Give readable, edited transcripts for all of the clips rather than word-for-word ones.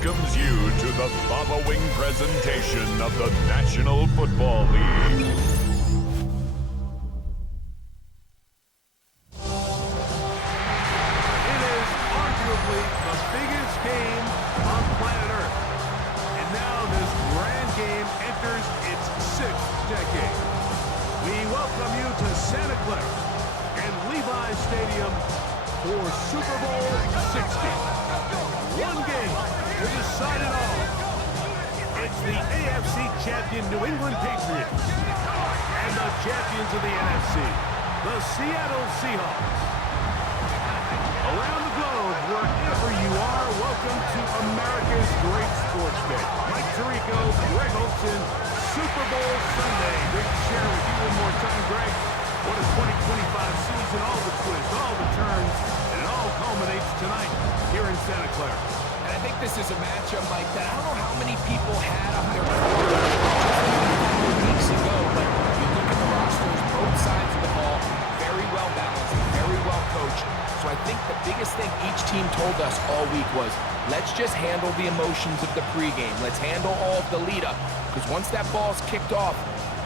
welcomes you to the following presentation of the National Football League. It is arguably the biggest game on planet Earth. And now this grand game enters its 6th decade. We welcome you to Santa Clara and Levi's Stadium for Super Bowl 60. One game to decide it all. It's the AFC champion New England Patriots and the champions of the NFC, the Seattle Seahawks. Around the globe, wherever you are, welcome to America's great sports day. Mike Tirico, Greg Olson, Super Bowl Sunday. Great to share with you one more time, Greg. What a 2025 season, all the twists, all the turns, and it all culminates tonight here in Santa Clara. And I think this is a matchup, Mike, that I don't know how many people had on their board just a couple weeks ago, but you look at the rosters, both sides of the ball, very well balanced, very well coached. So I think the biggest thing each team told us all week was, let's just handle the emotions of the pregame. Let's handle all of the lead-up, because once that ball's kicked off,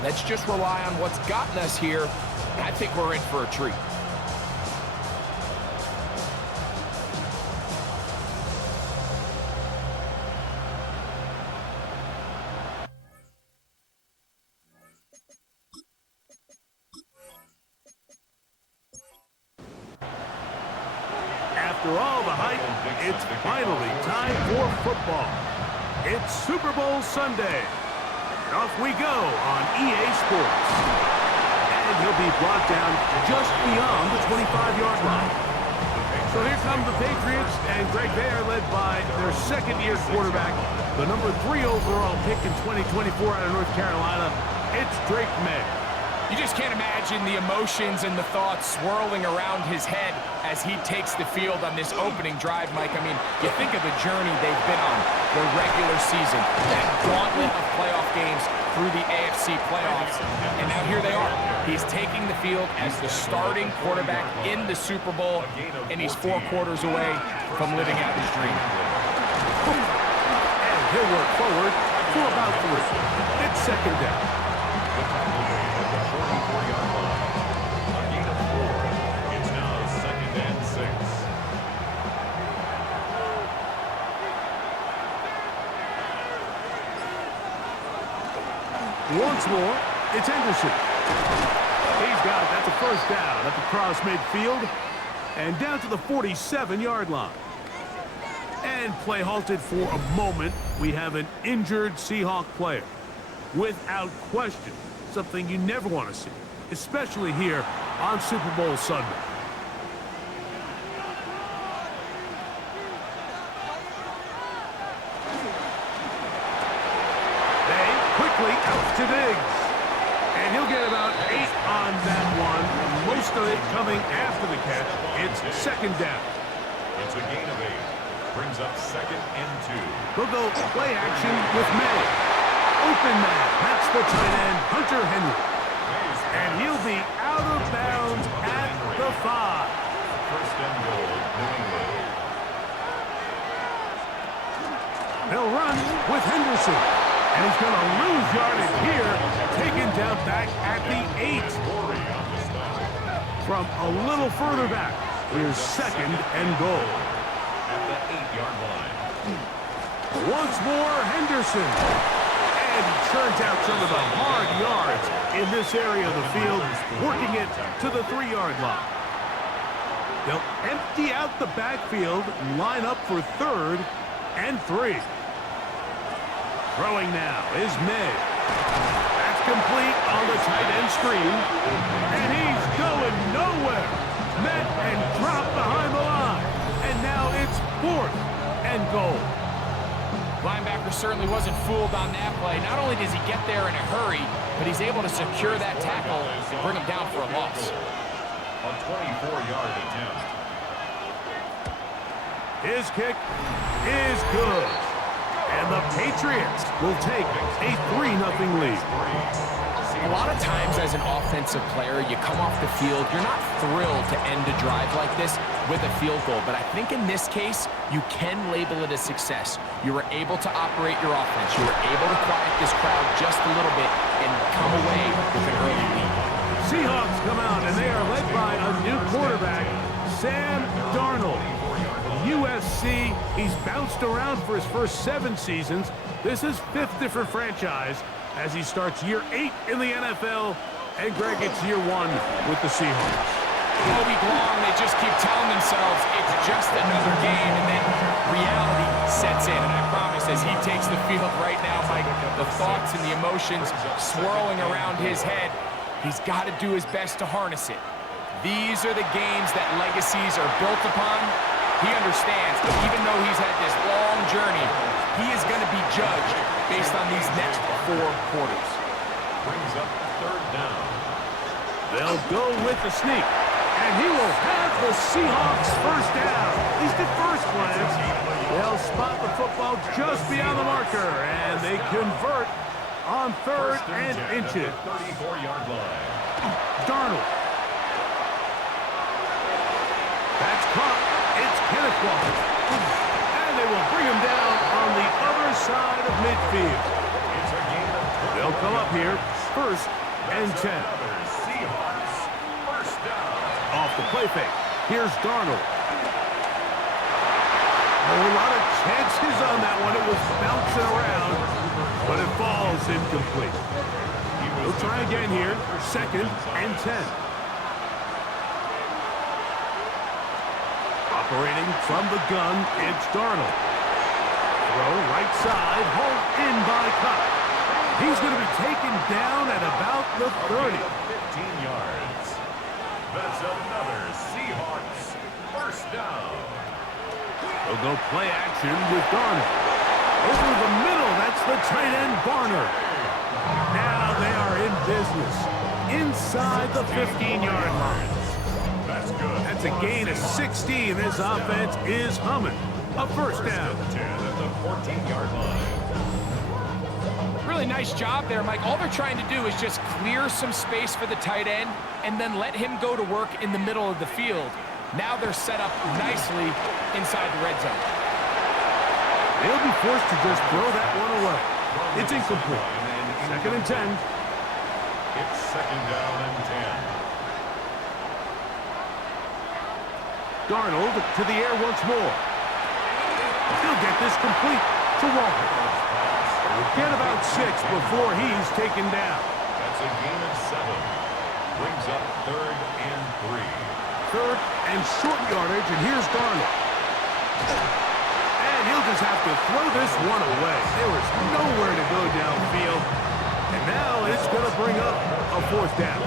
let's just rely on what's gotten us here. I think we're in for a treat. After all the hype, it's finally time for football. It's Super Bowl Sunday. And off we go on EA Sports. And he'll be brought down just beyond the 25-yard line. So here come the Patriots, and Greg, they are led by their second-year quarterback, the number 3 overall pick in 2024 out of North Carolina. It's Drake May. You just can't imagine the emotions and the thoughts swirling around his head as he takes the field on this opening drive, Mike. I mean, you think of the journey they've been on, their regular season, that gauntlet of playoff games through the AFC playoffs, and now here they are. He's taking the field as the starting quarterback in the Super Bowl, and he's 4 quarters away from living out his dream. And he'll work forward for about 3. It's second down. Once more, it's Henderson. He's got it. That's a first down at the cross midfield and down to the 47-yard line. And play halted for a moment. We have an injured Seahawk player. Without question, something you never want to see, especially here on Super Bowl Sunday. Out to Diggs. And he'll get about 8 on that one. Most of it coming after the catch. It's second down. It's a gain of 8. Brings up 2nd and 2. They'll go play action with May. Open man. That's the tight end, Hunter Henry. And he'll be out of bounds at the 5. First and goal, New England. They'll run with Henderson. And he's going to lose yardage here, taken down back at the 8. From a little further back, here's second and goal. At the 8-yard line. Once more, Henderson. And he turns out some of the hard yards in this area of the field, working it to the 3-yard line. They'll empty out the backfield, line up for 3rd and 3. Throwing now is May. That's complete on the tight end screen. And he's going nowhere. Met and dropped behind the line. And now it's 4th and goal. Linebacker certainly wasn't fooled on that play. Not only does he get there in a hurry, but he's able to secure that tackle and bring him down for a loss. A 24-yard attempt. His kick is good. And the Patriots will take a 3-0 lead. A lot of times as an offensive player, you come off the field, you're not thrilled to end a drive like this with a field goal. But I think in this case, you can label it a success. You were able to operate your offense. You were able to quiet this crowd just a little bit and come away with an early lead. Seahawks come out, and they are led by a new quarterback, Sam Darnold. USC, he's bounced around for his first 7 seasons. This is 5th different franchise as he starts year 8 in the NFL. And Greg, it's year 1 with the Seahawks. All week long, they just keep telling themselves it's just another game, and then reality sets in. And I promise, as he takes the field right now, Mike, the thoughts and the emotions swirling around his head, he's got to do his best to harness it. These are the games that legacies are built upon. He understands that even though he's had this long journey, he is going to be judged based on these next 4 quarters. Brings up 3rd down. They'll go with the sneak, and he will have the Seahawks first down. At least at first glance, they'll spot the football just beyond the marker, and they convert on 3rd and inches. 34-yard line. Darnold. That's caught. It's Kenneth Walker. And they will bring him down on the other side of midfield. It's a game of They'll come up here, 1st and 10. Seahawks. First down. Off the play fake. Here's Darnold. A lot of chances on that one. It was bouncing around, but it falls incomplete. He'll try again here, 2nd and 10. Operating from the gun, it's Darnold. Throw right side, hauled in by Cup. He's going to be taken down at about the 30. 15 yards. That's another Seahawks first down. They'll go play action with Darnold. Over the middle, that's the tight end, Barner. Now they are in business. Inside the 15-yard line. That's good. That's a gain of 16. This offense is humming. A first down. 10 at the 14-yard line. Really nice job there, Mike. All they're trying to do is just clear some space for the tight end and then let him go to work in the middle of the field. Now they're set up nicely inside the red zone. They'll be forced to just throw that one away. It's incomplete. 2nd and 10. It's 2nd down and 10. Darnold to the air once more. He'll get this complete to Walker. He'll get about 6 before he's taken down. That's a gain of 7. Brings up 3rd and 3. 3rd and short yardage, and here's Darnold. And he'll just have to throw this one away. There was nowhere to go downfield. And now it's going to bring up a 4th down.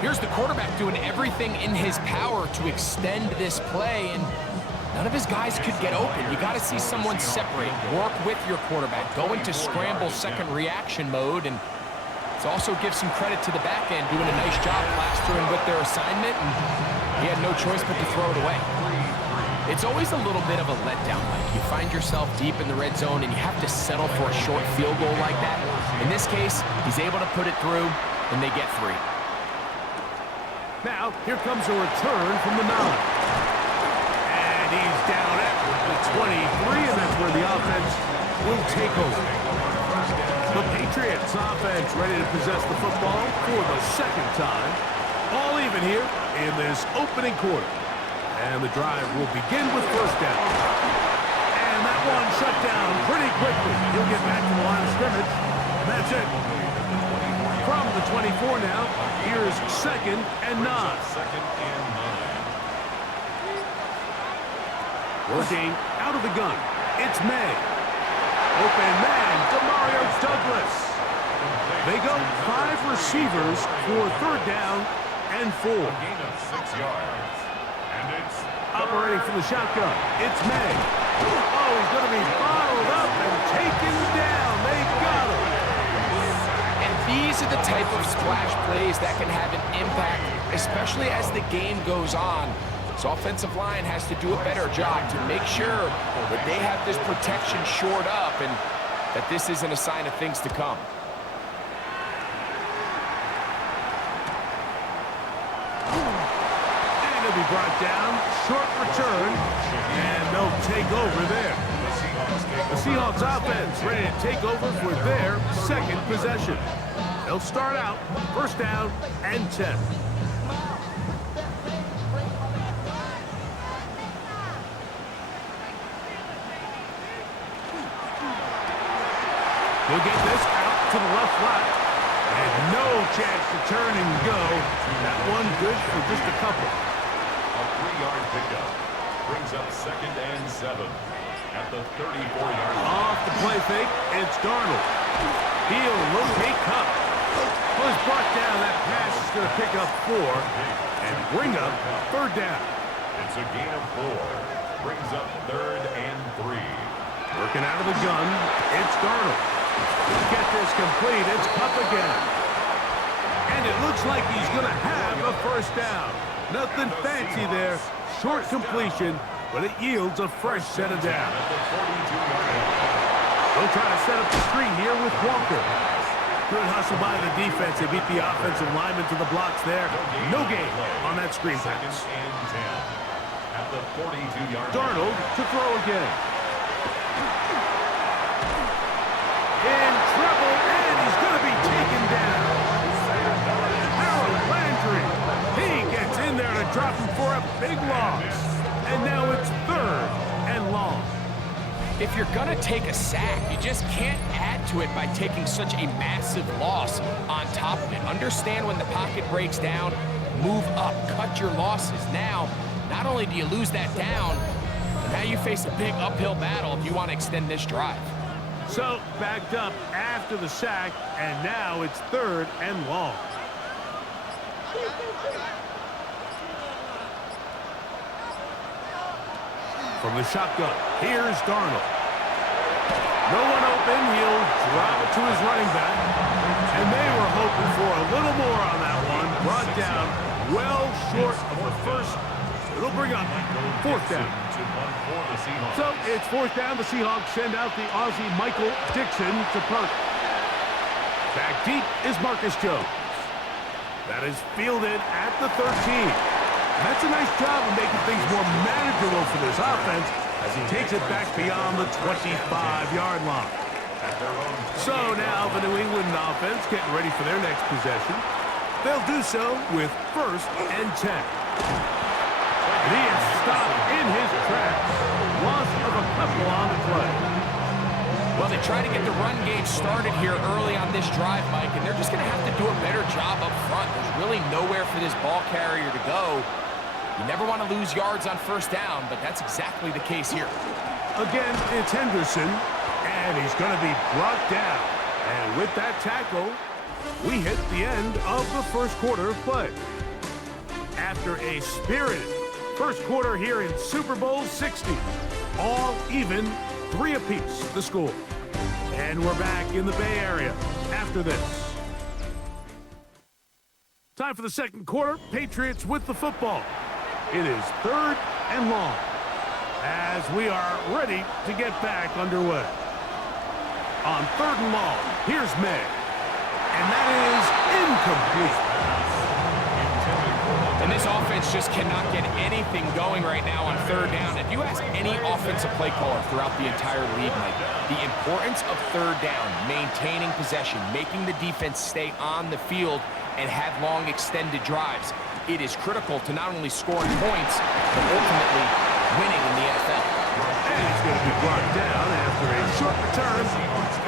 Here's the quarterback doing everything in his power to extend this play, and none of his guys could get open. You got to see someone separate, work with your quarterback, go into scramble second reaction mode, and it also gives some credit to the back end doing a nice job plastering with their assignment, and he had no choice but to throw it away. It's always a little bit of a letdown, Mike. You find yourself deep in the red zone, and you have to settle for a short field goal like that. In this case, he's able to put it through, and they get 3. Now, here comes a return from the 9. And he's down at the 23, and that's where the offense will take over. The Patriots offense ready to possess the football for the 2nd time. All even here in this opening quarter. And the drive will begin with 1st down. And that one shut down pretty quickly. He'll get back to the line of scrimmage. And that's it. From the 24 now, here's 2nd and 9. 2nd and 9. Working out of the gun. It's May. Open man, Demario Douglas. They go 5 receivers for 3rd down and 4. Gain of 6 yards. And it's Operating from the shotgun. It's May. Oh, he's going to be bottled up and taken down. They got him. And these are the type of splash plays that can have an impact, especially as the game goes on. So offensive line has to do a better job to make sure that they have this protection shored up and that this isn't a sign of things to come. be brought down. Short return, and they'll take over there. The Seahawks offense ready to take over for their second possession. They'll start out first down and 10. He'll get this out to the left flat. And no chance to turn and go. That one good for just a couple. A 3-yard pickup brings up 2nd and 7 at the 34-yard line. Off the play fake, it's Darnold. He'll locate Cup. Was brought down. That pass is going to pick up 4 and bring up third down. It's a gain of 4. Brings up 3rd and 3. Working out of the gun, it's Darnold. Get this complete. It's Cup again. And it looks like he's going to have a first down. Nothing fancy there. Short completion, but it yields a fresh set of downs. They'll try to set up the screen here with Walker. Good hustle by the defense. They beat the offensive lineman to the blocks there. No gain on that screen pass. Darnold to throw again. In trouble, and he's going to be taken down. Harold Landry, he gets in there to drop him for a big loss. And now it's 3rd and long. If you're going to take a sack, you just can't add to it by taking such a massive loss on top of it. Understand when the pocket breaks down, move up, cut your losses. Now, not only do you lose that down, but now you face a big uphill battle if you want to extend this drive. So, backed up after the sack, and now it's 3rd and long. From the shotgun, here's Darnold. No one open, he'll drop it to his running back. And they were hoping for a little more on that one. Brought down well short of the first. It'll bring up 4th down. So it's 4th down. The Seahawks send out the Aussie Michael Dixon to punt. Back deep is Marcus Jones. That is fielded at the 13. That's a nice job of making things more manageable for this offense as he takes it back beyond the 25-yard line. So now the New England offense getting ready for their next possession. They'll do so with 1st and 10. And he is stopped in his tracks. Loss of a couple on the play. Well, they try to get the run game started here early on this drive, Mike, and they're just going to have to do a better job up front. There's really nowhere for this ball carrier to go. You never want to lose yards on first down, but that's exactly the case here. Again, it's Henderson, and he's going to be brought down. And with that tackle, we hit the end of the first quarter of play. After a spirited first quarter here in Super Bowl 60, all even, 3 apiece the score. And we're back in the Bay Area after this. Time for the second quarter. Patriots with the football. It is 3rd and long as we are ready to get back underway. On 3rd and long, here's May. And that is incomplete. And this offense just cannot get anything going right now on 3rd down. If you ask any offensive play caller throughout the entire league, Mike, the importance of 3rd down, maintaining possession, making the defense stay on the field and have long extended drives, it is critical to not only scoring points, but ultimately winning in the NFL. And he's going to be brought down after a short return.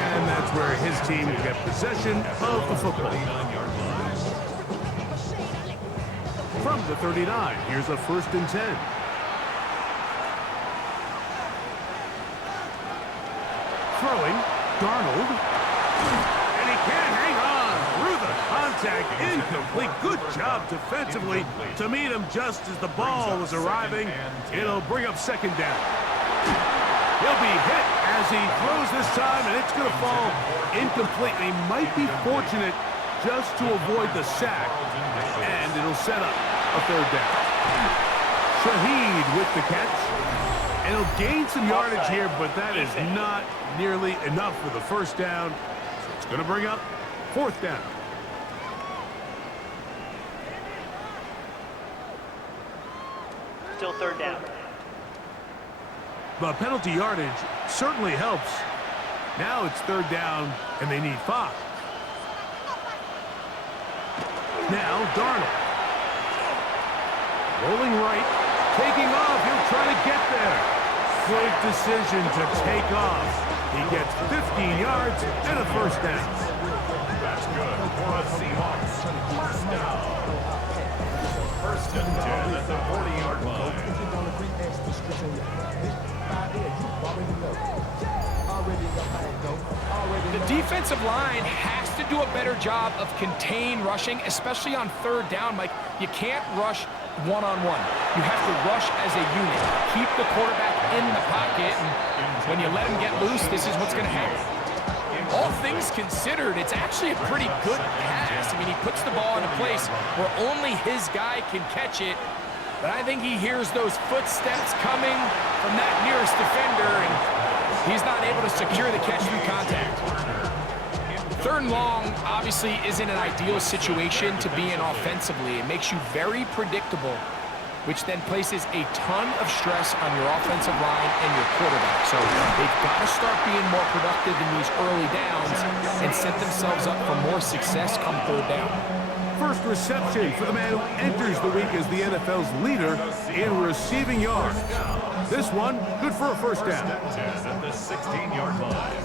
And that's where his team will get possession of the football. From the 39, here's a 1st and 10. Throwing, Darnold. And he can't hang on through the contact. Incomplete. Good job defensively to meet him just as the ball was arriving. It'll bring up 2nd down. He'll be hit as he throws this time, and it's going to fall incomplete. He might be fortunate just to avoid the sack, and it'll set up a 3rd down. Shaheed with the catch, and he'll gain some yardage here, but that is not nearly enough for the 1st down. So it's going to bring up 4th down. still third down. The penalty yardage certainly helps. Now it's third down, and they need 5. Now Darnold. Rolling right, taking off. He'll try to get there. Great decision to take off. He gets 15 yards and a first down. That's good for the Seahawks. First down. First and 10 at the 40-yard line. The defensive line has to do a better job of contain rushing, especially on third down. Mike, you can't rush one-on-one. You have to rush as a unit. Keep the quarterback in the pocket, and when you let him get loose, this is what's going to happen. All things considered, it's actually a pretty good pass. I mean, he puts the ball in a place where only his guy can catch it, but I think he hears those footsteps coming from that nearest defender, and he's not able to secure the catch through contact. Third and long obviously isn't an ideal situation to be in offensively. It makes you very predictable, which then places a ton of stress on your offensive line and your quarterback. So they've got to start being more productive in these early downs and set themselves up for more success come third down. First reception for the man who enters the week as the NFL's leader in receiving yards. This one, good for a first down. At the 16-yard line.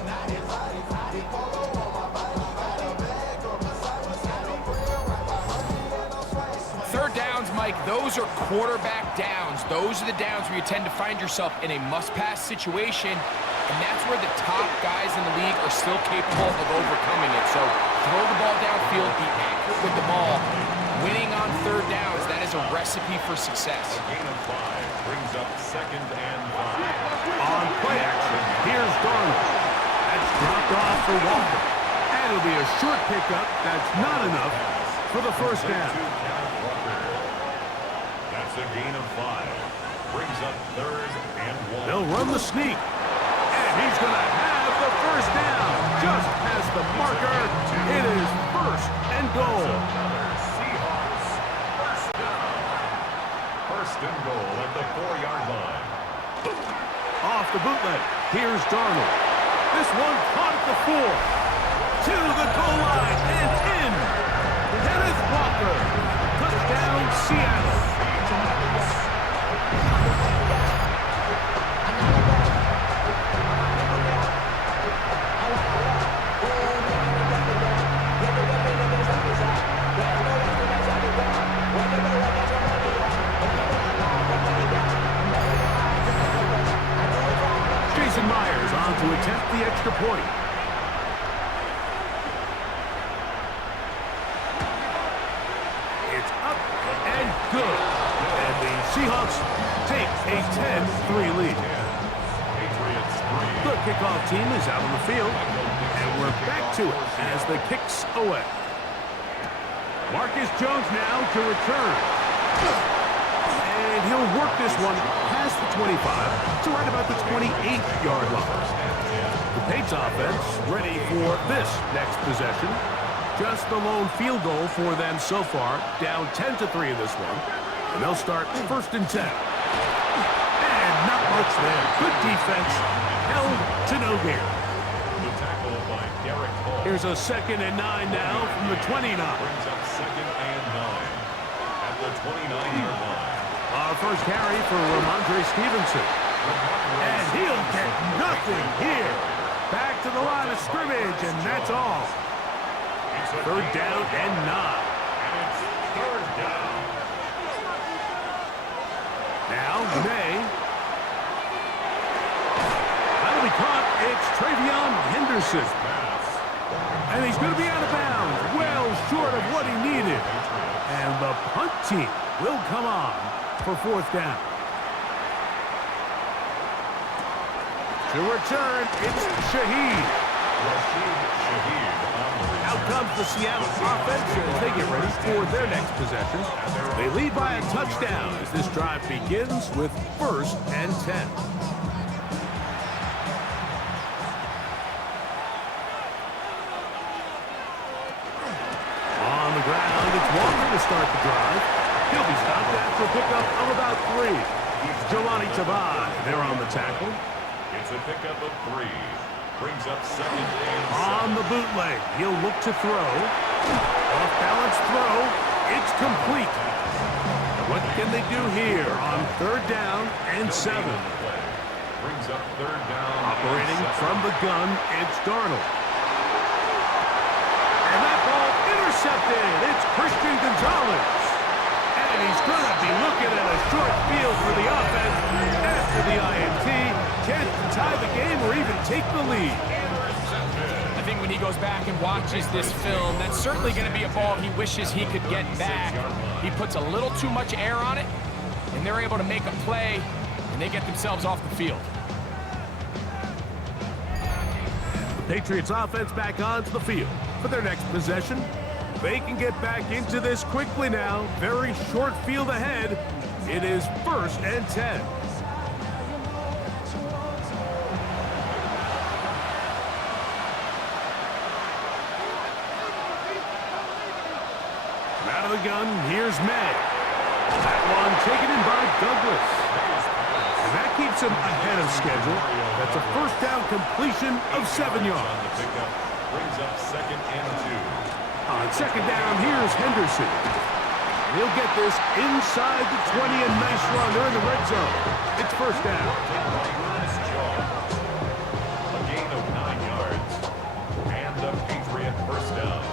Third downs, Mike, those are quarterback downs. Those are the downs where you tend to find yourself in a must-pass situation, and that's where the top guys in the league are still capable of overcoming it. So throw the ball downfield, be accurate with the ball. Winning on third downs, that is a recipe for success. Gain of 5 brings up second and 5. On play action, here's Darnold. That's dropped off for Walker. And it'll be a short pickup. That's not enough for the first down. That's a gain of 5. Brings up third and 1. They'll run the sneak. And he's going to have the first down. Just past the marker. It is first and goal. Seahawks. First down. First and goal at the 4-yard line. Off the bootleg. Here's Darnold. This one caught at the 4. To the goal line and in. Dennis Walker. Touchdown, Seattle. Jason Myers on to attempt the extra point. It's up and good. And the Seahawks take a 10-3 lead. Patriots 3. The kickoff team is out on the field. And we're back to it as the kick's away. Marcus Jones now to return. And he'll work this one past the 25 to right about the 28-yard line. The Patriots offense ready for this next possession. Just the lone field goal for them so far, down 10-3 in this one. And they'll start first and 10. And not much there. Good defense, held to no gain. The tackle by Derek Hall. Here's a second and 9 now from the 29. Brings up second and 9 at the 29-yard line. First carry for Ramondre Stevenson. And he'll get nothing here. Back to the line of scrimmage, and that's all. Third down and 9. And it's third down. Now, May. That'll be caught. It's Travion Henderson. And he's going to be out of bounds. Well short of what he needed. And the punt team will come on for fourth down. To return, it's Shaheed. Rashid Shaheed on the return. Out comes the Seattle offense as they get ready for their next possession. They lead by a touchdown as this drive begins with first and 10. On the ground, it's Walker to start the drive. He'll be stopped after a pickup of about 3. Jelani Tavai there on the tackle. It's a pickup of 3. Brings up second and 7. On the bootleg, he'll look to throw. Off-balance throw. It's complete. What can they do here on 3rd down and 7? Brings up 3rd down. Operating from the gun, it's Darnold. And that ball intercepted. It's Christian Gonzalez. And he's going to be looking at a short field for the offense after the INT. Chance to tie the game or even take the lead. I think when he goes back and watches this film, that's certainly going to be a ball he wishes he could get back. He puts a little too much air on it, and they're able to make a play, and they get themselves off the field. The Patriots offense back onto the field for their next possession. They can get back into this quickly now. Very short field ahead. It is 1st and 10. Out of the gun, here's May. That one taken in by Douglas. And that keeps him ahead of schedule. That's a 1st down completion of 7 yards. Brings up second and 2. On 2nd down, here's Henderson. He'll get this inside the 20, a nice run. They're in the red zone. It's 1st down. A gain of 9 yards. And a Patriot 1st down.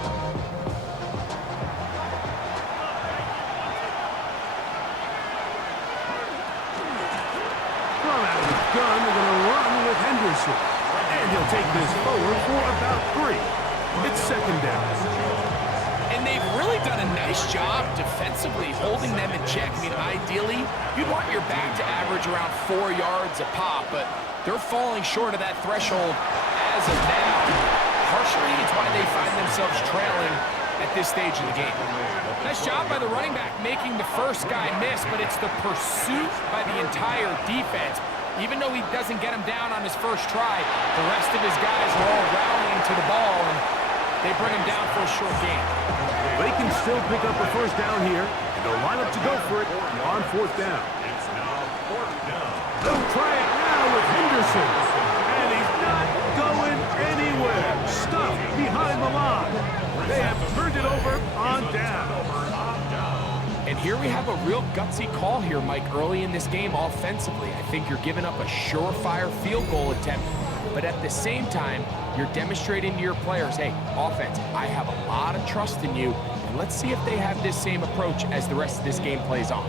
Thrown out of the gun, they're going to run with Henderson. And he'll take this forward for about 3. It's 2nd down. And they've really done a nice job defensively holding them in check. I mean, ideally, you'd want your back to average around 4 yards a pop, but they're falling short of that threshold as of now. Partially, it's why they find themselves trailing at this stage of the game. Nice job by the running back making the first guy miss, but it's the pursuit by the entire defense. Even though he doesn't get him down on his first try, the rest of his guys are all rallying to the ball, and they bring him down for a short gain. They can still pick up a 1st down here, and they'll line up to go for it on 4th down. It's now 4th down. They'll try it now with Henderson. And he's not going anywhere. Stuffed behind the line. They have turned it over on down. And here we have a real gutsy call here, Mike, early in this game offensively. I think you're giving up a surefire field goal attempt, but at the same time, you're demonstrating to your players, hey, offense, I have a lot of trust in you, and let's see if they have this same approach as the rest of this game plays on.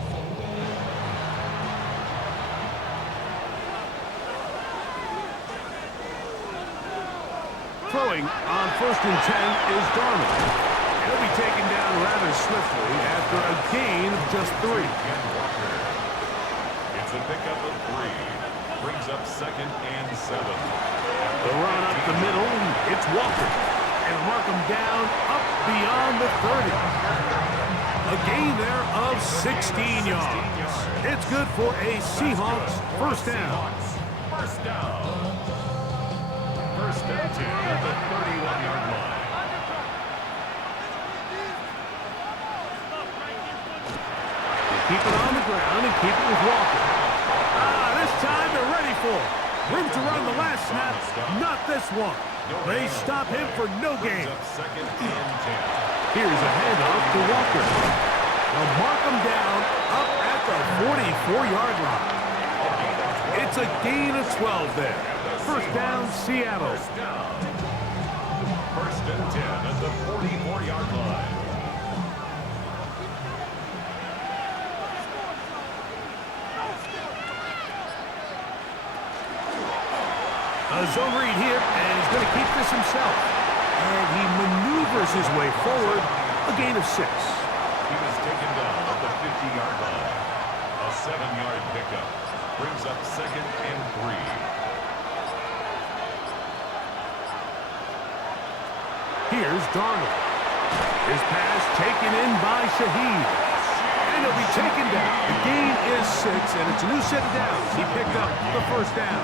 Throwing on 1st and 10 is Darnold. He'll be taken down rather swiftly after a gain of just 3. It's a pickup of 3. Brings up 2nd and 7. The run up the middle, it's Walker. And mark him down up beyond the 30. A gain there of 16 yards. It's good for a Seahawks 1st down. 1st down. 1st and 10 at the 31-yard line. Keep it on the ground and keep it with Walker. This time they're ready for it. Room to run the last snap, not this one. They stop him for no gain. 2nd and 10. Here's a handoff to Walker. They'll mark him down up at the 44-yard line. It's a gain of 12 there. 1st down, Seattle. 1st and 10 at the 44-yard line. A zone read here, and he's going to keep this himself. And he maneuvers his way forward, a gain of 6. He was taken down at the 50-yard line. A 7-yard pickup. Brings up 2nd and 3. Here's Darnold. His pass taken in by Shaheed. And he'll be taken down. The gain is 6, and it's a new set of downs. He picked up the 1st down.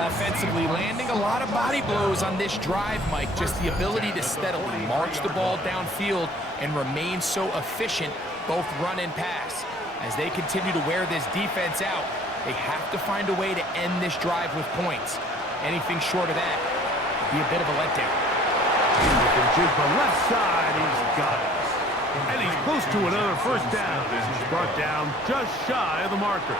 Offensively, landing a lot of body blows on this drive, Mike. Just the ability to steadily march the ball downfield and remain so efficient, both run and pass. As they continue to wear this defense out, they have to find a way to end this drive with points. Anything short of that would be a bit of a letdown. The left side, he's got it. And he's close to another first down as he's brought down just shy of the marker.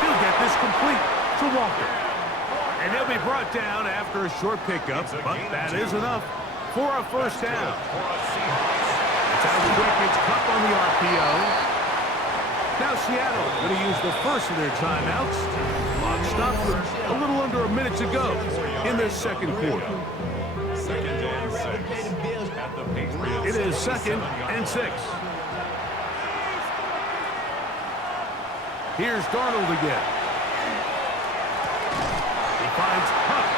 He'll get this complete to Walker. And he'll be brought down after a short pickup, but that is enough for a first down. That's how quick it's Cup on the RPO. Now Seattle going to use the first of their timeouts. Clock stopped with a little under a minute to go in this second quarter. Second and 6 at the Patriots. It is 2nd and 6. Here's Darnold again. He finds Huck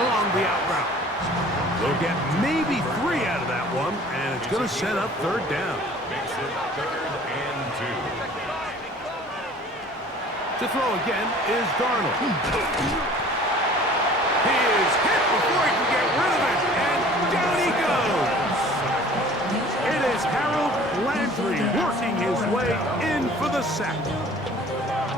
along the out route. They'll get maybe 3 out of that one, and it's going to set up third down. Makes it 3rd and 2. To throw again is Darnold. He is hit before he can get rid of it, and down he goes. It is Harold Landry working his way in for the sack.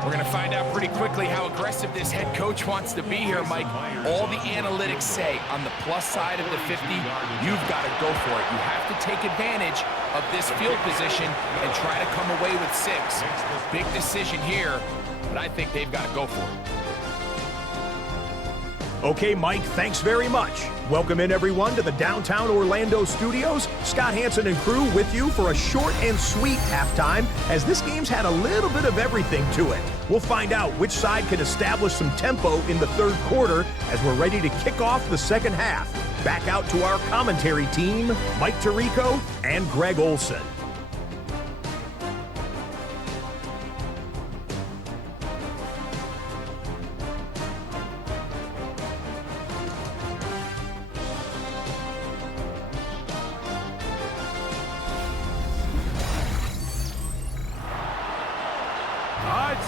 We're going to find out pretty quickly how aggressive this head coach wants to be here, Mike. All the analytics say on the plus side of the 50, you've got to go for it. You have to take advantage of this field position and try to come away with 6. Big decision here, but I think they've got to go for it. Okay, Mike, thanks very much. Welcome in, everyone, to the downtown Orlando studios. Scott Hansen and crew with you for a short and sweet halftime, as this game's had a little bit of everything to it. We'll find out which side can establish some tempo in the third quarter as we're ready to kick off the second half. Back out to our commentary team, Mike Tirico and Greg Olson.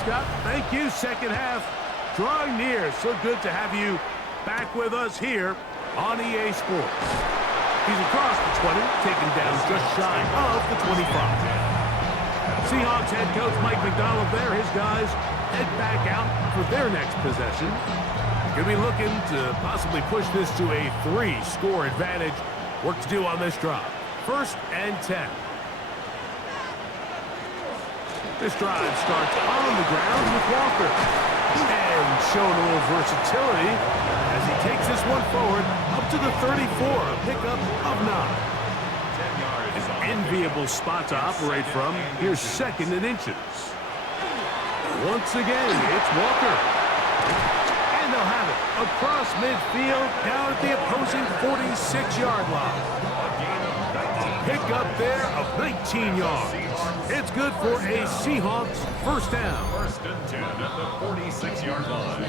Scott, thank you. Second half drawing near. So good to have you back with us here on EA Sports. He's across the 20, taken down just shy of the 25. Seahawks head coach Mike McDonald there. His guys head back out for their next possession. Going to be looking to possibly push this to a 3-score advantage. Work to do on this drive. 1st and 10. This drive starts on the ground with Walker. And showing a little versatility as he takes this one forward up to the 34, a pickup of 9. An enviable spot to operate from. Here's 2nd and inches. Once again, it's Walker. And they'll have it across midfield down at the opposing 46-yard line. Pick up there of 19 yards. It's good for a Seahawks first down. 1st and 10 at the 46-yard line.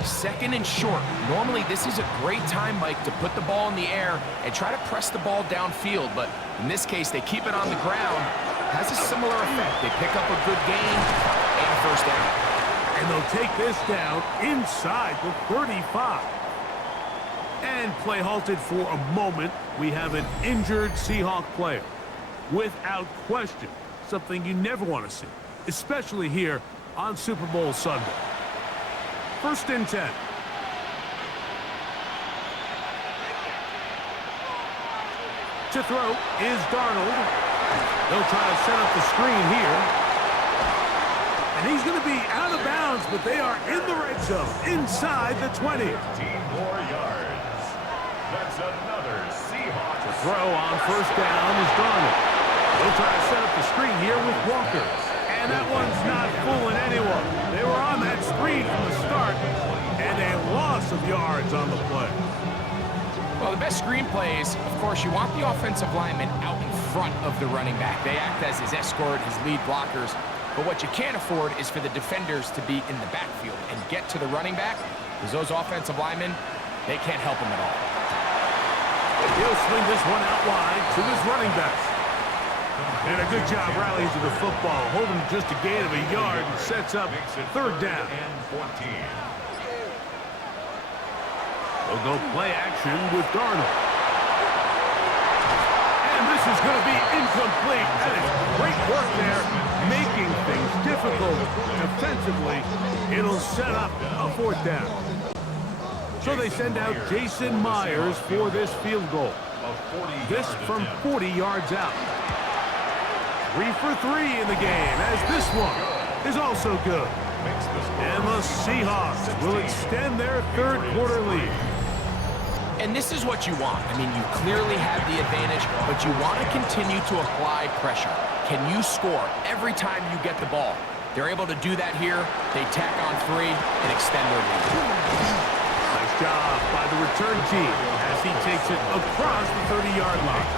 2nd and short. Normally, this is a great time, Mike, to put the ball in the air and try to press the ball downfield. But in this case, they keep it on the ground. Has a similar effect. They pick up a good gain and a first down. And they'll take this down inside the 35. And play halted for a moment. We have an injured Seahawk player. Without question, something you never want to see, especially here on Super Bowl Sunday. 1st and 10. To throw is Darnold. They'll try to set up the screen here. And he's going to be out of bounds, but they are in the red zone, inside the 20. 15 more yards. That's another Seahawks. The throw on 1st down is Darnold. They'll try to set up the screen here with Walker. And that one's not fooling anyone. They were on that screen from the start, and a loss of yards on the play. Well, the best screenplay is, of course, you want the offensive lineman out in front of the running back. They act as his escort, his lead blockers. But what you can't afford is for the defenders to be in the backfield and get to the running back, because those offensive linemen, they can't help him at all. He'll swing this one out wide to his running back. And a good job rallying to the football, holding just a gain of a yard and sets up 3rd down. And 14. They'll go play action with Darnold. And this is going to be incomplete. That is great work there, making things difficult defensively. It'll set up a fourth down. So they send out Jason Myers for this field goal. This from 40 yards out. 3 for 3 in the game, as this one is also good. And the Seahawks will extend their third quarter lead. And this is what you want. I mean, you clearly have the advantage, but you want to continue to apply pressure. Can you score every time you get the ball? They're able to do that here. They tack on 3 and extend their lead. Nice job by the return team as he takes it across the 30-yard line.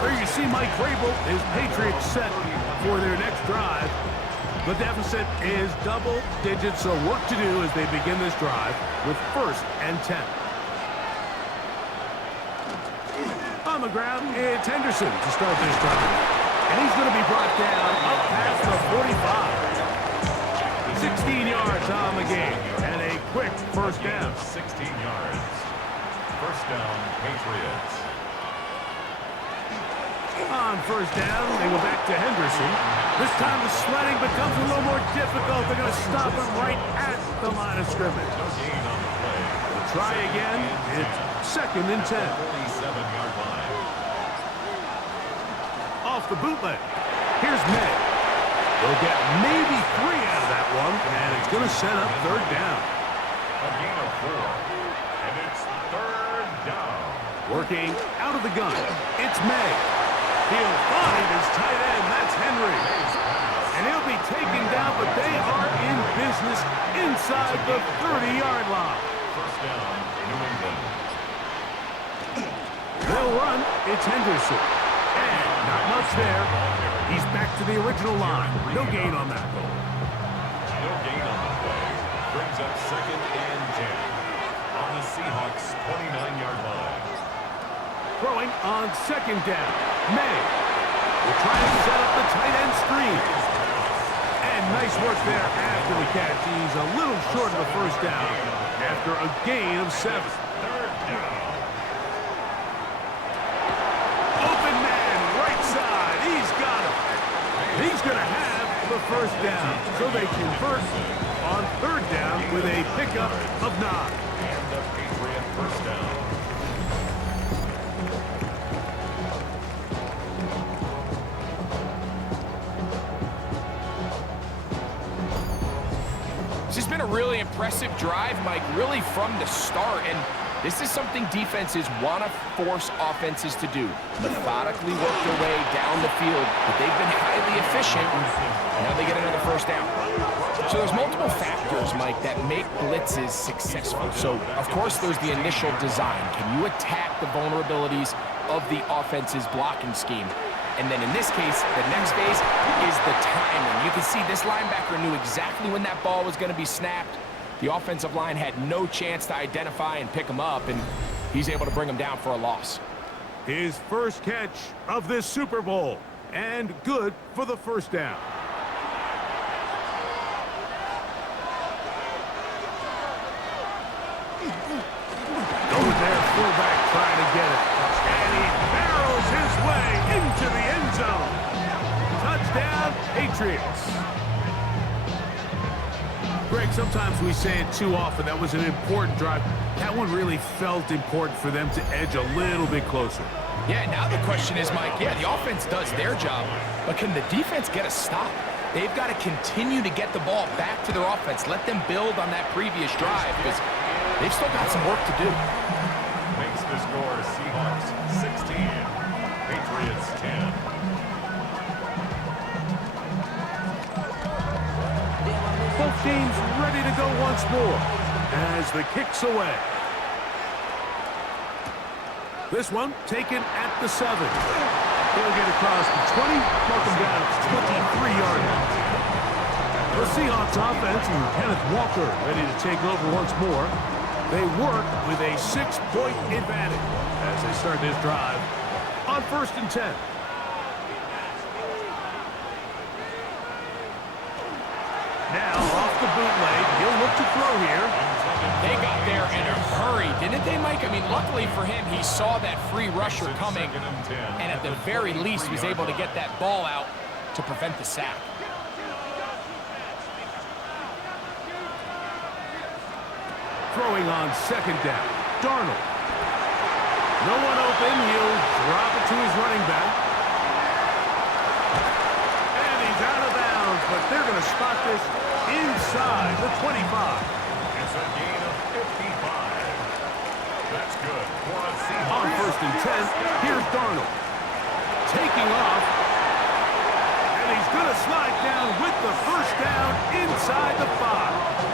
There you see Mike Vrabel, his Patriots set for their next drive. The deficit is double digits, so work to do as they begin this drive with 1st and 10. On the ground, it's Henderson to start this drive. And he's going to be brought down up past the 45. 16 yards on the game, and a quick first down. 16 yards. First down, Patriots. On first down, they go back to Henderson. This time the sledding becomes a little more difficult. They're going to stop him right at the line of scrimmage. No gain on the play. They'll try again. It's 2nd and 10. 47-yard line. Off the bootleg. Here's May. They'll get maybe 3 out of that one, and it's going to set up 3rd down. A gain of 4. And it's 3rd down. Working out of the gun. It's May. He'll find his tight end. That's Henry. And he'll be taken down, but they are in business inside the 30-yard line. First down, New England. They'll run. It's Henderson. And not much there. He's back to the original line. No gain on that. No gain on the play. Brings up 2nd and 10 on the Seahawks' 29-yard line. Throwing on 2nd down. May will try to set up the tight end screen. And nice work there after the catch. He's a little short of the first down after a gain of 7. 3rd down. Open man, right side. He's got him. He's going to have the first down. So they convert on 3rd down with a pickup of 9. And the Patriot first down. This has been a really impressive drive, Mike, really from the start. And this is something defenses want to force offenses to do. Methodically work their way down the field, but they've been highly efficient. Now they get another first down. So there's multiple factors, Mike, that make blitzes successful. So, of course, there's the initial design. Can you attack the vulnerabilities of the offense's blocking scheme? And then in this case, the next phase is the timing. You can see this linebacker knew exactly when that ball was going to be snapped. The offensive line had no chance to identify and pick him up, and he's able to bring him down for a loss. His first catch of this Super Bowl, and good for the first down. Over there, fullback trying to get it. And he barrels his way into the end zone. Touchdown, Patriots. Greg, sometimes we say it too often. That was an important drive. That one really felt important for them to edge a little bit closer. Yeah, now the question is, Mike, yeah, the offense does their job, but can the defense get a stop? They've got to continue to get the ball back to their offense. Let them build on that previous drive, because they've still got some work to do. Makes the score Seahawks 16, Patriots 10. Both teams ready to go once more as the kick's away. This one taken at the 7. He'll get across the 20, mark him down at 23-yard line. The Seahawks offense and Kenneth Walker ready to take over once more. They work with a 6-point advantage as they start this drive on 1st and 10. Now off the bootleg, he'll look to throw here. They got there in a hurry, didn't they, Mike? I mean, luckily for him, he saw that free rusher coming, and at the very least was able to get that ball out to prevent the sack. Throwing on second down. Darnold. No one open. He'll drop it to his running back. And he's out of bounds, but they're going to spot this inside the 25. It's a gain of 55. That's good for a Seahawks. On first and 10, here's Darnold. Taking off. And he's going to slide down with the first down inside the 5.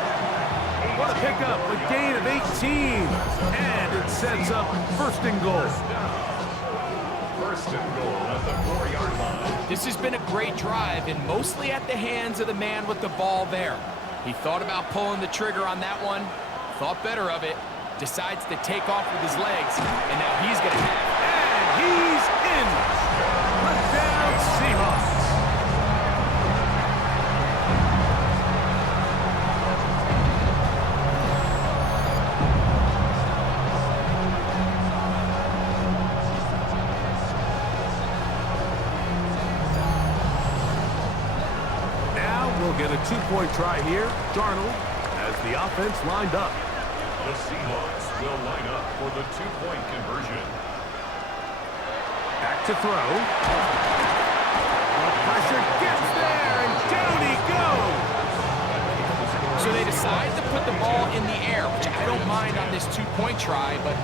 What a pickup, a gain of 18. And it sets up first and goal. First and goal at the 4-yard line. This has been a great drive, and mostly at the hands of the man with the ball there. He thought about pulling the trigger on that one, thought better of it, decides to take off with his legs, and now he's going to have it. And he's in. Touchdown, Seahawks. Get a two-point try here. Darnold has the offense lined up. The Seahawks will line up for the two-point conversion. Back to throw. The pressure gets there, and down he goes. So they decide to put the ball in the air, which I don't mind on this two-point try, but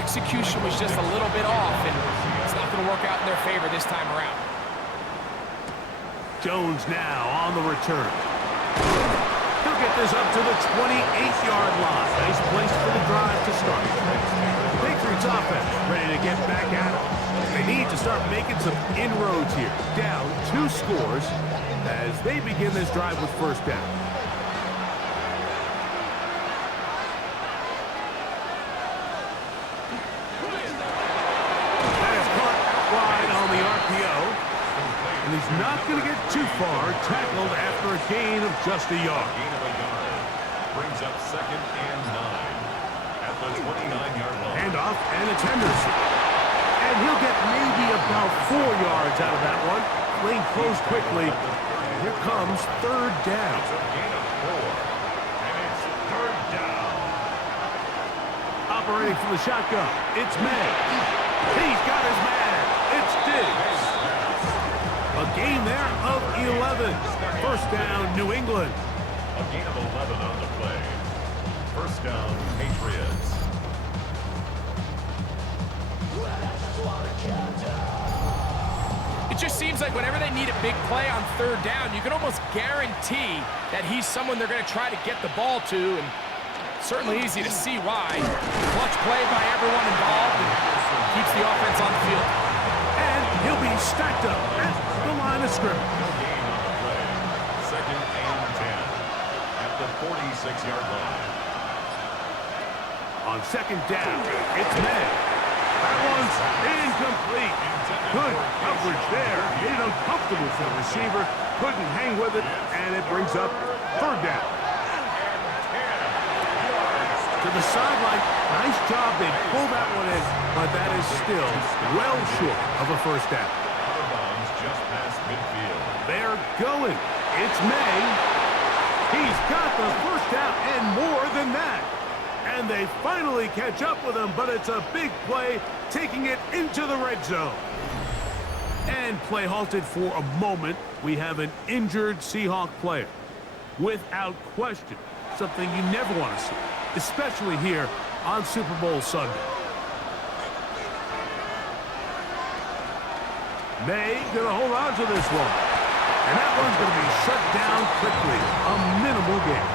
execution was just a little bit off, and it's not going to work out in their favor this time around. Jones now on the return. He'll get this up to the 28-yard line. Nice place for the drive to start. The Patriots offense ready to get back at it. They need to start making some inroads here. Down 2 scores as they begin this drive with first down. That is caught out wide on the RPO. And he's not going to get too far, tackled after a gain of just a yard. Gain of a yard brings up second and 9 at the 29-yard line. Handoff, and it's Henderson. And he'll get maybe about 4 yards out of that one. Lane closed quickly. And here comes third down. It's a gain of 4, and it's third down. Operating from the shotgun, it's May. He's got his man. It's Diggs. A gain there of 11. First down, New England. A gain of 11 on the play. First down, Patriots. It just seems like whenever they need a big play on third down, you can almost guarantee that he's someone they're going to try to get the ball to, and certainly easy to see why. Clutch play by everyone involved and keeps the offense on the field. And he'll be stacked up at the line of scrimmage. Gain on the play. Second and 10 at the 46-yard line. On second down, it's May. That one's incomplete. Good coverage there. Made it uncomfortable for the receiver. Couldn't hang with it, and it brings up third down. To the sideline. Nice job. They pulled that one in, but that is still well short of a first down. Out of bounds just past midfield. They're going. It's May. He's got the first down and more than that. And they finally catch up with him, but it's a big play, taking it into the red zone. And play halted for a moment. We have an injured Seahawk player. Without question, something you never want to see, especially here on Super Bowl Sunday. May gonna hold on to this one. And that one's gonna be shut down quickly. A minimal gain.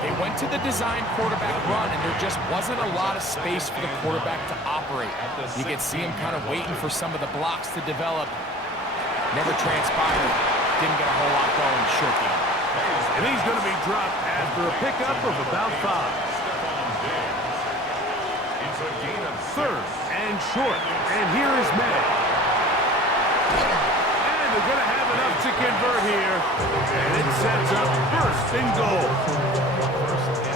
They went to the design quarterback run, and there just wasn't a lot of space for the quarterback to operate. You could see him kind of waiting for some of the blocks to develop. Never transpired. Didn't get a whole lot going short game. And he's going to be dropped after a pickup of about 5. It's a gain of Third and short. And here is May. And they're going to have enough to convert here. And it sets up first and goal. First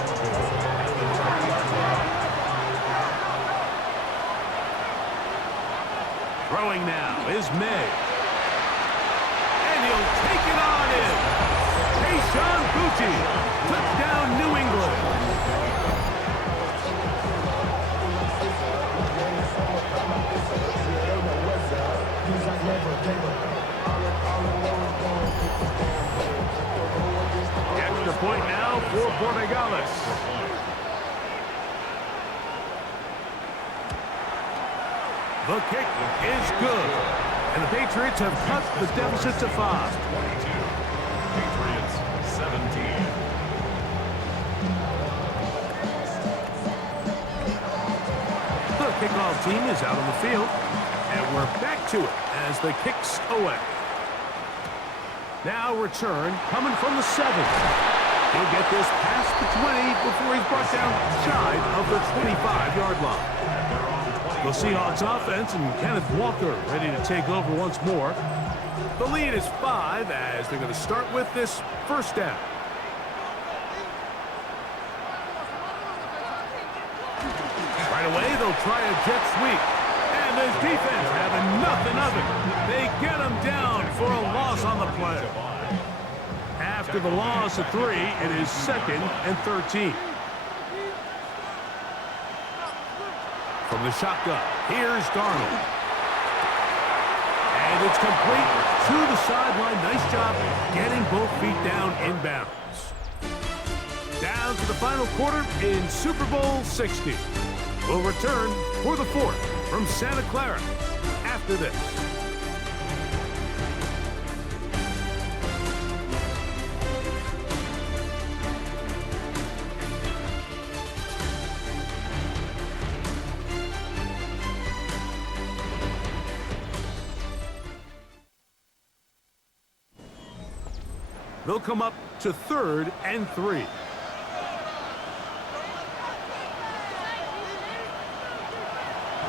Throwing now is May. And he'll take it on in. Tayshaun Boutte. Touchdown, New England. Extra point now for Borregales. The kick is good. And the Patriots have cut the deficit to 5. 22. Patriots 17. The kickoff team is out on the field. And we're back to it as the kick's away. Now return coming from the 7. He'll get this past the 20 before he's brought down shy of the 25-yard line. The Seahawks offense and Kenneth Walker ready to take over once more. The lead is 5 as they're going to start with this first down. Right away, they'll try a jet sweep. And this defense having nothing of it. They get him down for a loss on the play. After the loss of 3, it is 2nd and 13. From the shotgun, here's Darnold. And it's complete to the sideline. Nice job getting both feet down inbounds. Down to the final quarter in Super Bowl 60. We'll return for the 4th from Santa Clara after this. They'll come up to 3rd and 3.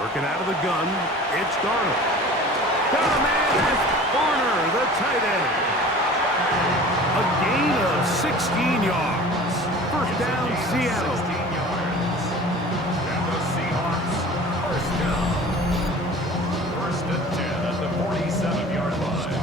Working out of the gun, it's Darnold. Got a man at corner, the tight end. A gain of 16 yards. First down, Seattle. 16 yards. And the Seahawks, first down. 1st and 10 at the 47-yard line.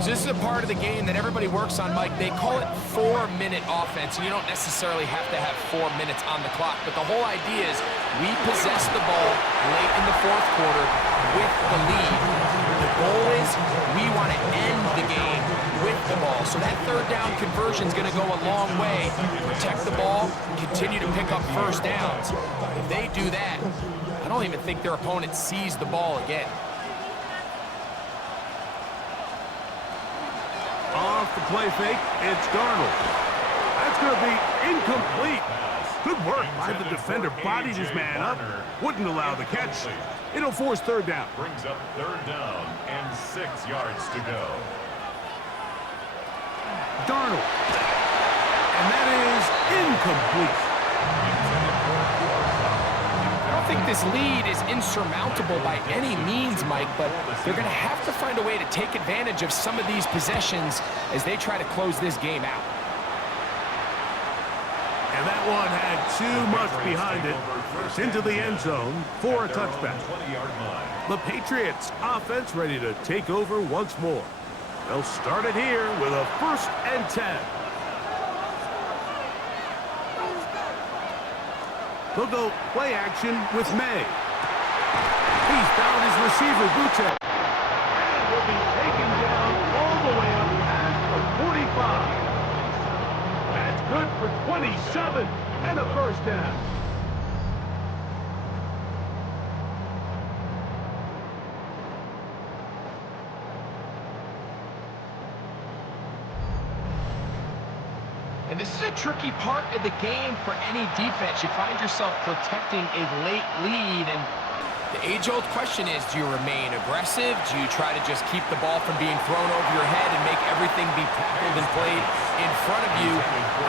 So this is a part of the game that everybody works on, Mike. They call it 4-minute offense, and you don't necessarily have to have 4 minutes on the clock. But the whole idea is we possess the ball late in the 4th quarter with the lead. The goal is we want to end the game with the ball. So that 3rd down conversion is going to go a long way. Protect the ball, continue to pick up first downs. If they do that, I don't even think their opponent sees the ball again. Off the play fake, it's Darnold. That's going to be incomplete. Good work by the defender. Bodied his man up. Wouldn't allow the catch. It'll force 3rd down. Brings up 3rd down and 6 yards to go. Darnold. And that is incomplete. I don't think this lead is insurmountable by any means, Mike, but they're going to have to find a way to take advantage of some of these possessions as they try to close this game out. And that one had too much behind it. It's into the end zone for a touchback. 20-yard line. The Patriots offense ready to take over once more. They'll start it here with a 1st and 10. They'll go play action with May. He's found his receiver, Boutte. And will be taken down all the way up past the 45. That's good for 27 and a first down. And this is a tricky part of the game for any defense. You find yourself protecting a late lead, and the age-old question is, do you remain aggressive? Do you try to just keep the ball from being thrown over your head and make everything be tackled and played in front of you?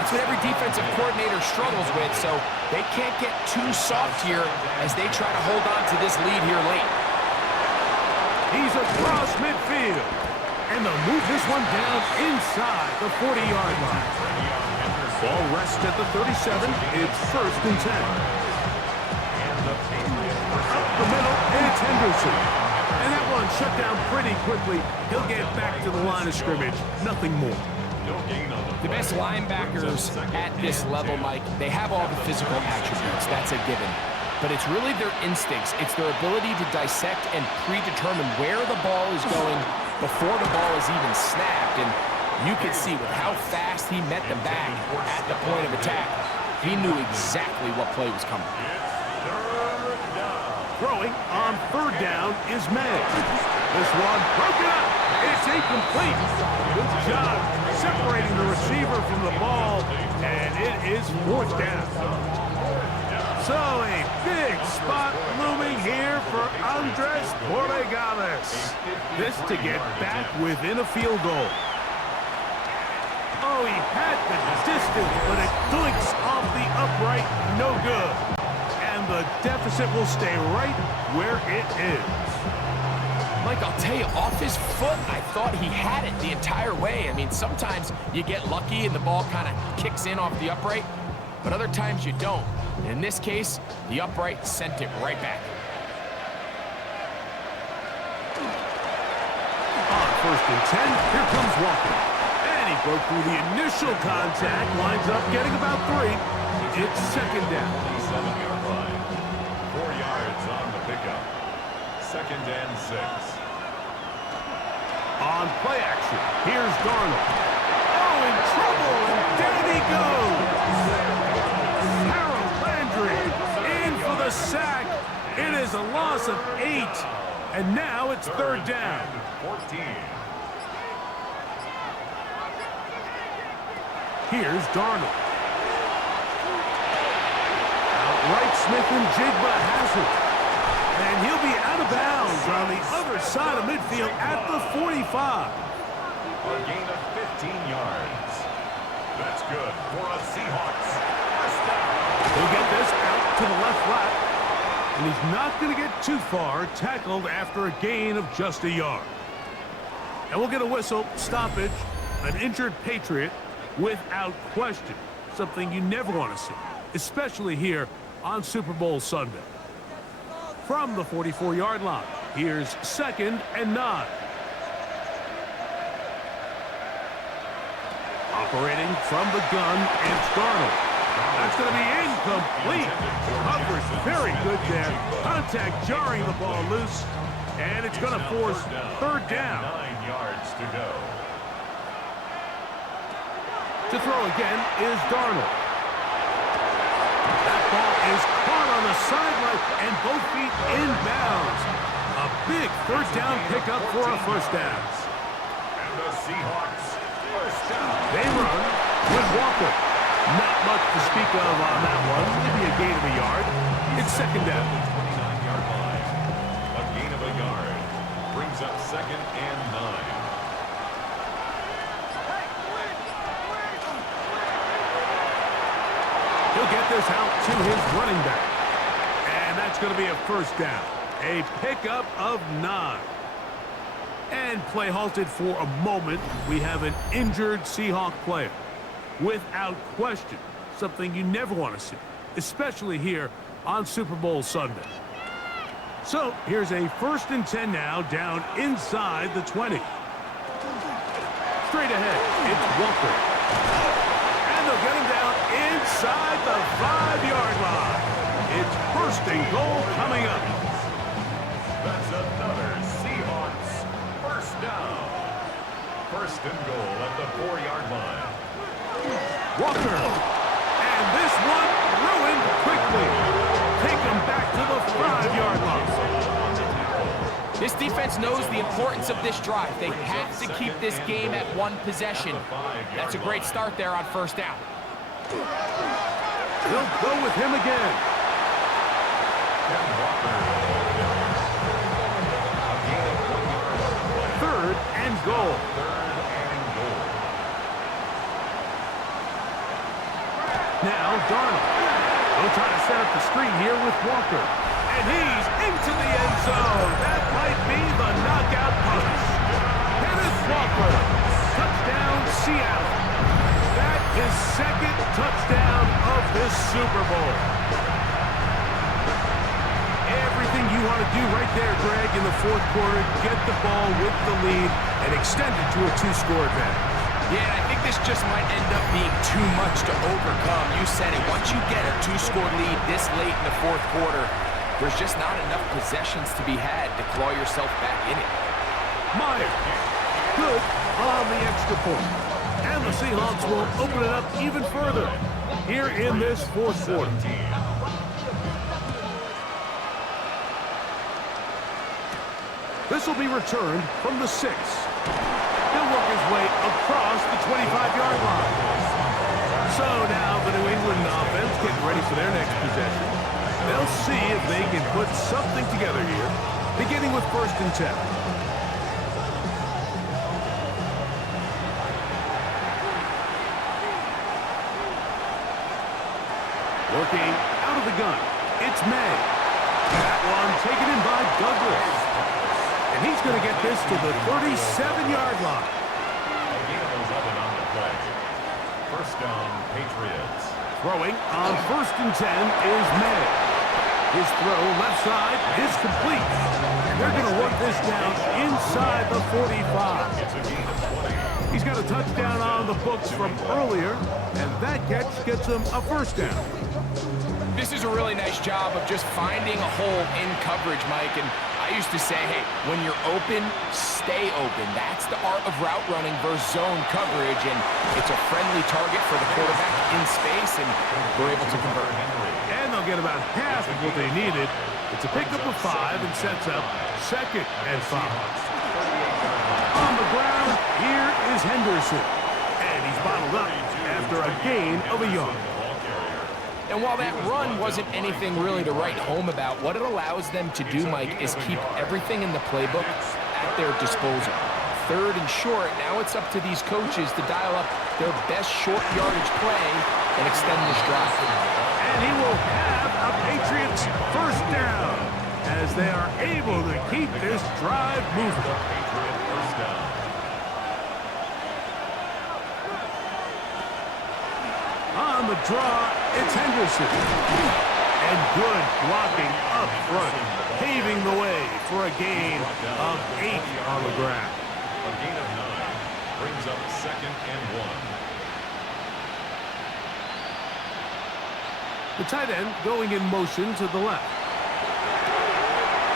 That's what every defensive coordinator struggles with, so they can't get too soft here as they try to hold on to this lead here late. He's across midfield, and they'll move this one down inside the 40-yard line. Ball rests at the 37. It's 1st and 10. up the middle, and it's Henderson. And that one shut down pretty quickly. He'll get back to the line of scrimmage. Nothing more. No gain on The best linebackers at this level, Mike, they have all the physical attributes. That's a given. But it's really their instincts. It's their ability to dissect and predetermine where the ball is going before the ball is even snapped. And you can see with how fast he met the back at the point of attack, he knew exactly what play was coming. Throwing on third down is May. This one broken up. It's incomplete. Good job separating the receiver from the ball, and it is fourth down. So a big spot looming here for Andres Borregales. This to get back within a field goal. Oh, he had the distance, but it doinks off the upright. No good. And the deficit will stay right where it is. Mike, I'll tell you, off his foot, I thought he had it the entire way. I mean, sometimes you get lucky and the ball kind of kicks in off the upright, but other times you don't. In this case, the upright sent it right back. On 1st and 10, here comes Walker. And he broke through the initial contact, lines up, getting about 3. It's second down. 7-yard line. 4 yards on the pickup. 2nd and 6. On play action, here's Darnold. Oh, in trouble, and down he goes. Harold Landry in for the sack. It is a loss of 8. And now it's third down. 14. Here's Darnold. Outright Smith and Jigba has it. And he'll be out of bounds on the other side of midfield at the 45. A gain of 15 yards. That's good for a Seahawks. First down. He'll get this out to the left flat. And he's not going to get too far, tackled after a gain of just a yard. And we'll get a whistle, stoppage, an injured Patriot without question. Something you never want to see, especially here on Super Bowl Sunday. From the 44-yard line, here's 2nd and 9. Operating from the gun, it's Darnold. That's going to be incomplete. Coverage very good there. Contact jarring the ball loose, and it's going to force third down. 9 yards to go. To throw again is Darnold. That ball is caught on the sideline and both feet inbounds. A big third down pickup for a first down. And the Seahawks first down. They run with Walker. Not much to speak of on that one. Maybe a gain of a yard. It's second down. 29-yard line. A gain of a yard. Brings up 2nd and 9. He'll get this out to his running back. And that's going to be a first down. A pickup of 9. And play halted for a moment. We have an injured Seahawk player. Without question, something you never want to see, especially here on Super Bowl Sunday. So here's a 1st and 10 now, down inside the 20. Straight ahead, it's Walker. And they'll get him down inside the 5-yard line. It's 1st and goal coming up. That's another Seahawks first down. 1st and goal at the 4-yard line. Walker. And this one ruined quickly. Take him back to the 5-yard line. This defense knows the importance of this drive. They have to keep this game at 1 possession. That's a great start there on 1st down. They'll go with him again. Third and goal. Now Darnold. They'll try to set up the screen here with Walker. And he's into the end zone. That might be the knockout punch. Kenneth Walker. Touchdown, Seattle. That is 2nd touchdown of this Super Bowl. Everything you want to do right there, Greg, in the fourth quarter. Get the ball with the lead and extend it to a two-score advantage. Yeah, I think this just might end up being too much to overcome. You said it. Once you get a two-score lead this late in the fourth quarter, there's just not enough possessions to be had to claw yourself back in it. Myers, good on the extra point. And the Seahawks will open it up even further here in this fourth quarter. This will be returned from the 6. He'll work his way across the 25-yard line. So now the New England offense getting ready for their next possession. They'll see if they can put something together here, beginning with 1st and 10. Working out of the gun, it's May. That one taken in by Douglas. And he's going to get this to the 37-yard line. A gain of 11 on the play. First down, Patriots. Throwing on 1st and 10 is May. His throw left side is complete. And they're going to work this down inside the 45. It's a gain of 20. He's got a touchdown on the books from earlier, and that catch gets him a first down. This is a really nice job of just finding a hole in coverage, Mike. And I used to say, hey, when you're open, stay open. That's the art of route running versus zone coverage, and it's a friendly target for the quarterback in space, and we're able to convert. And they'll get about half of what they needed. It's a pickup of 5 and sets up 2nd and 5. On the ground, here is Henderson. And he's bottled up after a gain of a yard. And while that run wasn't anything really to write home about, what it allows them to do, Mike, is keep everything in the playbook at their disposal. 3rd and short, now it's up to these coaches to dial up their best short yardage play and extend this drive. And he will have a Patriots first down as they are able to keep this drive moving. Patriot first down. On the draw, it's Henderson. And good blocking up front, paving the way for a gain of 8 on the ground. A gain of 9 brings up 2nd and 1. The tight end going in motion to the left.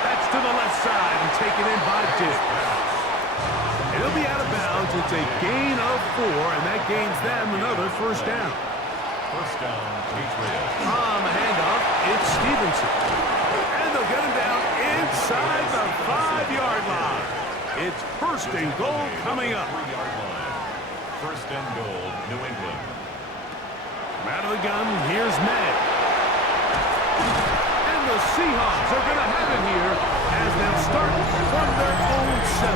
That's to the left side and taken in by Diggs. It'll be out of bounds. It's a gain of 4, and that gains them another first down. First down, Patriots. On the handoff, it's Stevenson. And they'll get him down inside the 5-yard line. It's 1st and goal coming up. 3-yard line. First and goal, New England. Out of the gun, here's May. And the Seahawks are going to have it here as they'll start from their own 7.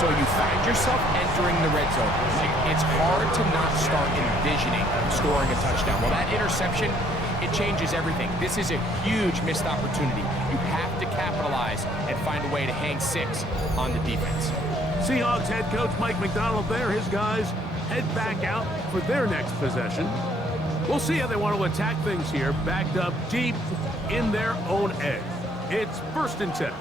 So you find yourself entering the red zone. It's hard to not start envisioning scoring a touchdown. Well, that interception, it changes everything. This is a huge missed opportunity. You have to capitalize and find a way to hang 6 on the defense. Seahawks head coach Mike McDonald there. His guys head back out for their next possession. We'll see how they want to attack things here, backed up deep in their own end. It's 1st and 10.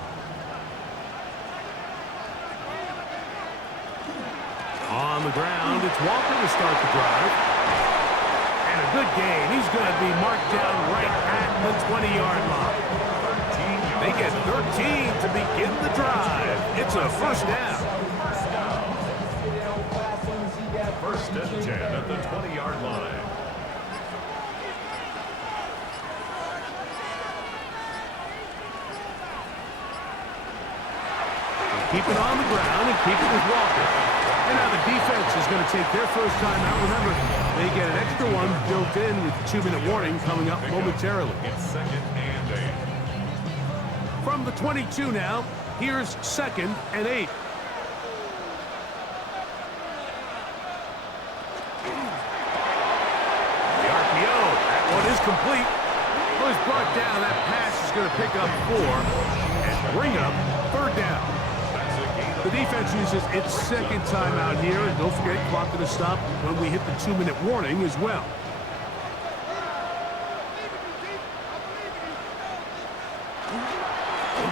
On the ground, it's Walker to start the drive. And a good gain. He's going to be marked down right at the 20-yard line. They get 13 to begin the drive. It's a first down. First and 10 at the 20-yard line. Keep it on the ground and keep it with Walker. And now the defense is going to take their first time out. Remember, they get an extra one built in with 2-minute warning coming up momentarily. It's 2nd and 8. From the 22 now, here's 2nd and 8. The RPO, that one is complete. Was brought down. That pass is going to pick up 4 and bring up 3rd down. The defense uses its 2nd timeout here, and don't forget, clock going to stop when we hit the 2-minute warning as well.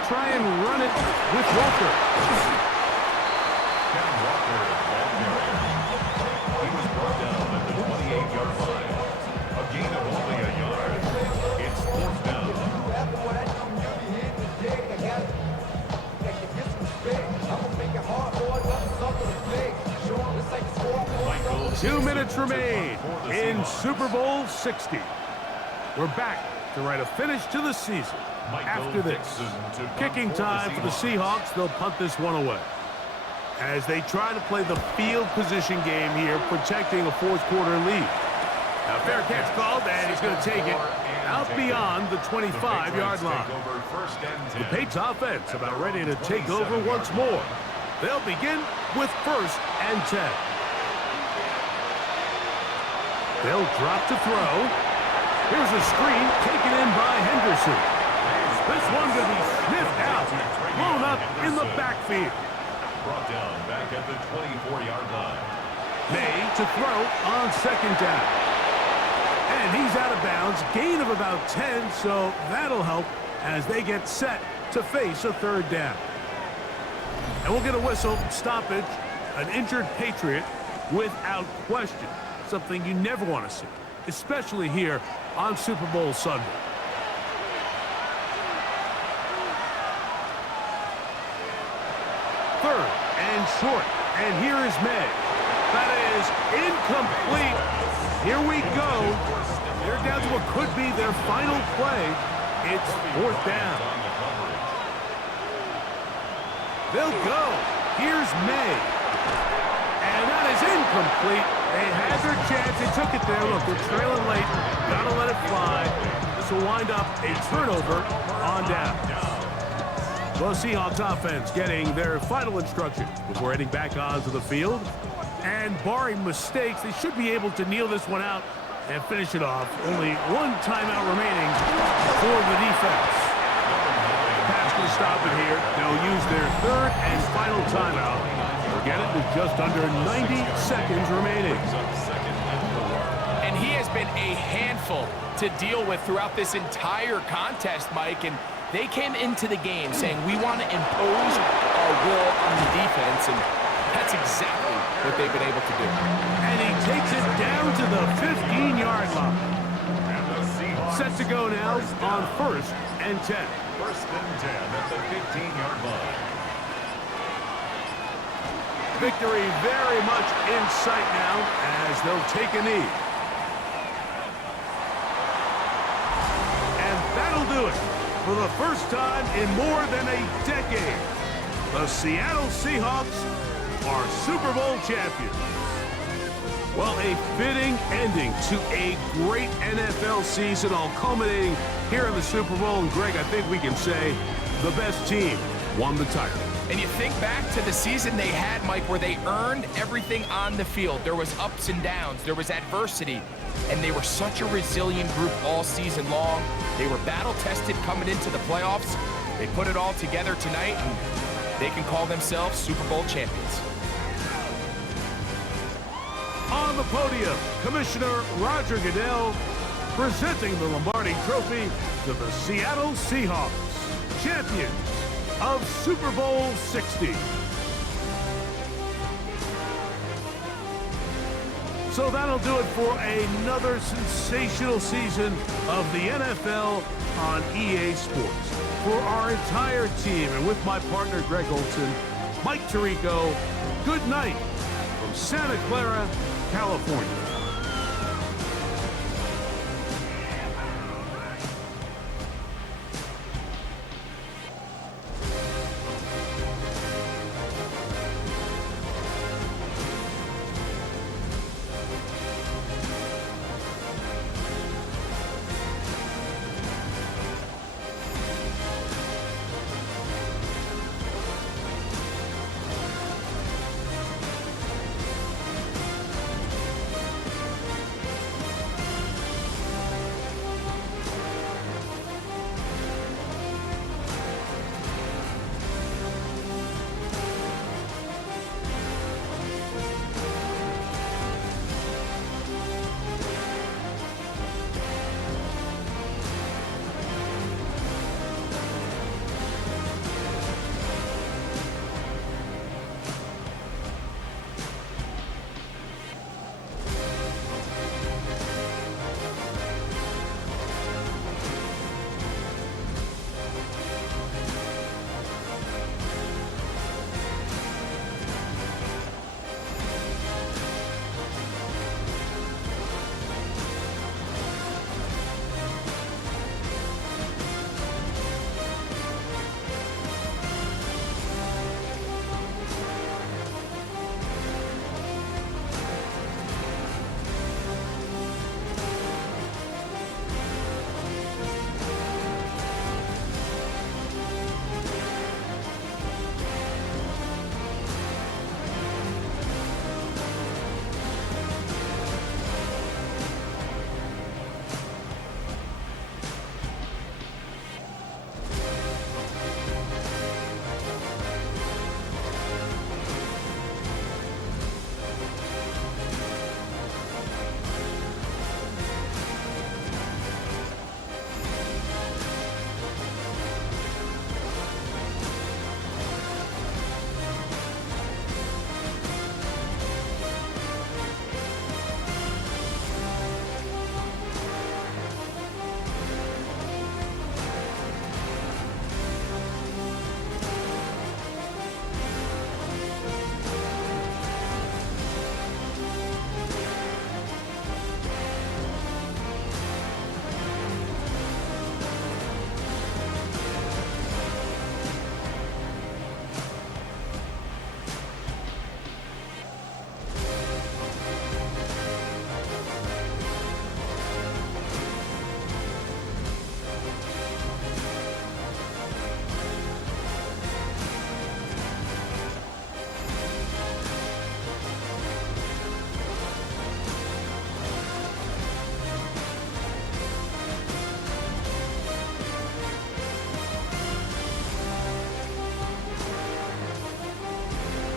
try and run it with Walker. Ken Walker, ball carrier. He was brought down at the 28-yard line. A gain of only a yard. It's fourth down. Michael 2 minutes remain in Super Bowl 60. We're back to write a finish to the season. After this, kicking time for the Seahawks. They'll punt this one away as they try to play the field position game here, protecting a fourth quarter lead. Now, fair catch called, and he's going to take it out beyond the 25-yard line. The Patriots offense about ready to take over once more. They'll begin with 1st and 10. They'll drop to throw. Here's a screen taken in by Henderson. This one will be sniffed out, blown up in the backfield. Brought down back at the 24-yard line. May to throw on 2nd down. And he's out of bounds, gain of about 10, so that'll help as they get set to face a 3rd down. And we'll get a whistle, stoppage, an injured Patriot without question. Something you never want to see, especially here on Super Bowl Sunday. Third and short, and here is May. That is incomplete. Here we go. They're down to what could be their final play. It's 4th down. They'll go. Here's May. And that is incomplete. They had their chance. They took it there. Look, they're trailing late. Gotta let it fly. This will wind up a turnover on down. The Seahawks offense getting their final instruction before heading back onto the field. And barring mistakes, they should be able to kneel this one out and finish it off. Only one timeout remaining for the defense. Pass can stop it here. They'll use their 3rd and final timeout. Forget it, with just under 90 seconds remaining. And he has been a handful to deal with throughout this entire contest, Mike. And they came into the game saying, we want to impose our will on the defense. And that's exactly what they've been able to do. And he takes it down to the 15-yard line. Set to go now on 1st and 10. 1st and 10 at the 15-yard line. Victory very much in sight now as they'll take a knee. And that'll do it. For the first time in more than a decade, the Seattle Seahawks are Super Bowl champions. Well, a fitting ending to a great NFL season, all culminating here in the Super Bowl. And Greg, I think we can say the best team won the title. And you think back to the season they had, Mike, where they earned everything on the field. There was ups and downs. There was adversity. And they were such a resilient group all season long. They were battle-tested coming into the playoffs. They put it all together tonight, and they can call themselves Super Bowl champions. On the podium, Commissioner Roger Goodell presenting the Lombardi Trophy to the Seattle Seahawks, champions of Super Bowl 60. So that'll do it for another sensational season of the NFL on EA Sports. For our entire team and with my partner Greg Olson, Mike Tirico, good night from Santa Clara, California.